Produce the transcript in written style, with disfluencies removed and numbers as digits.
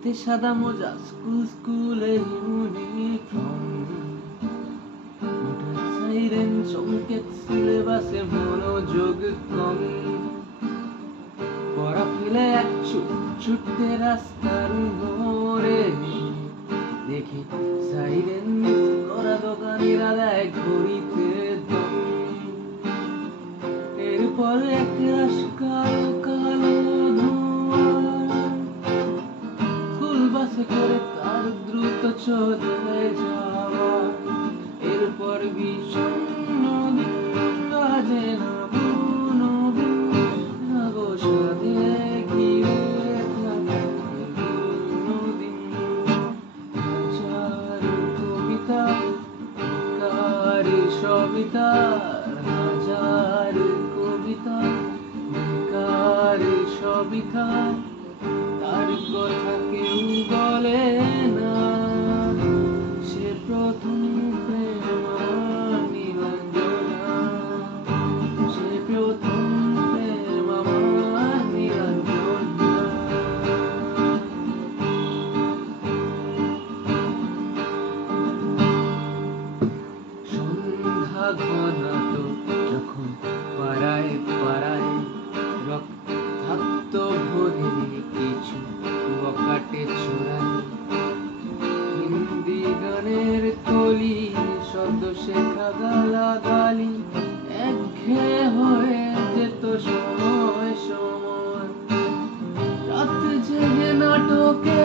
শীতে সাদা মোজা স্কুলে ইউনিফর্ম, মোটর সাইরেন সংকেত সিলেবাসে মনোযোগ কম, পড়া ফেলে এক ছুটতে রাস্তার মোড়ে, দেখি সাইরেন মিস করা দোকানিরা দেয় ঘড়িতে দম। এরপর এক রাশ কালো কালো ধোঁয়া স্কুল বাসে করে তার দ্রুত চলে যাওয়া। এরপর বিষণ্ণ দিন বাজে না নবীন নবসাদে ঘিরে থাকে নদীন। হাজার কবিতা কার সবিতার, হাজার কবিতা কার সবিতা, তার কথা কেউ বলে না। সে প্রথম প্রেম আমার নীলাঞ্জনা, সে প্রথম প্রেম আমার নীলাঞ্জনা। সন্ধ্যা ঘনাতো যখন পাড়ায় পাড়ায় রক্তাক্ত ভরে কিছু বকাটে ছোড়ায়, হিন্দি গানের কলি শব্দ শেখা গালাগালি একঘেয়ে হয়ে যেত সময় সময়। রাত জেগে নাটকে